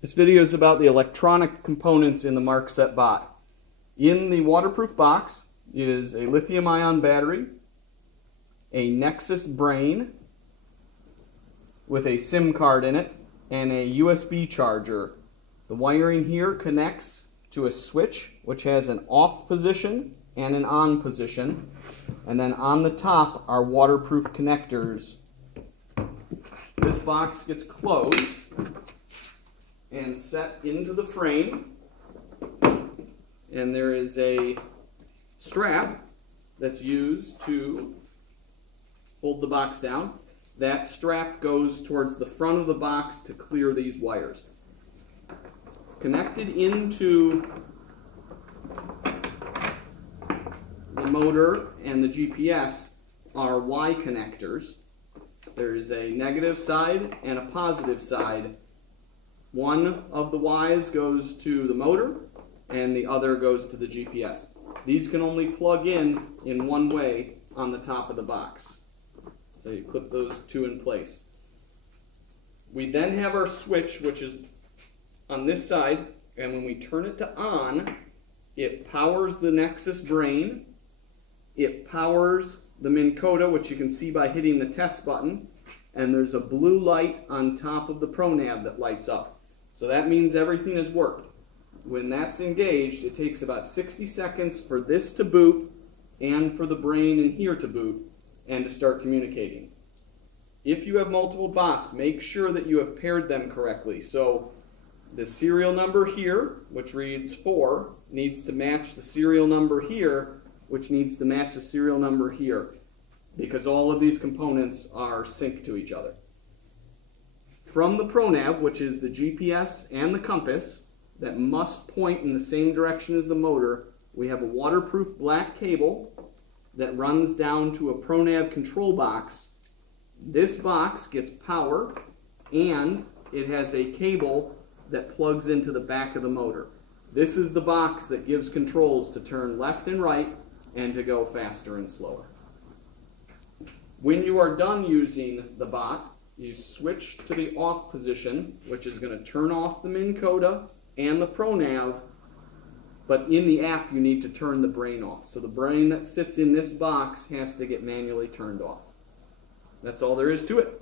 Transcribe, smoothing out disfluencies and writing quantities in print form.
This video is about the electronic components in the MarkSetBot. In the waterproof box is a lithium-ion battery, a Nexus brain with a SIM card in it, and a USB charger. The wiring here connects to a switch which has an off position and an on position, and then on the top are waterproof connectors. This box gets closed and set into the frame, and there is a strap that's used to hold the box down. That strap goes towards the front of the box to clear these wires. Connected into the motor and the GPS are Y connectors. There's a negative side and a positive side. One of the Y's goes to the motor and the other goes to the GPS. These can only plug in one way on the top of the box. So you clip those two in place. We then have our switch, which is on this side, and when we turn it to on, it powers the Nexus brain, it powers the Minn Kota, which you can see by hitting the test button, and there's a blue light on top of the ProNav that lights up. So that means everything has worked. When that's engaged, it takes about 60 seconds for this to boot and for the brain in here to boot and to start communicating. If you have multiple bots, make sure that you have paired them correctly. So the serial number here, which reads 4, needs to match the serial number here, which needs to match the serial number here, because all of these components are synced to each other. From the ProNav, which is the GPS and the compass, that must point in the same direction as the motor, we have a waterproof black cable that runs down to a ProNav control box. This box gets power, and it has a cable that plugs into the back of the motor. This is the box that gives controls to turn left and right and to go faster and slower. When you are done using the bot, you switch to the off position, which is going to turn off the Minn Kota and the ProNav, but in the app you need to turn the brain off. So the brain that sits in this box has to get manually turned off. That's all there is to it.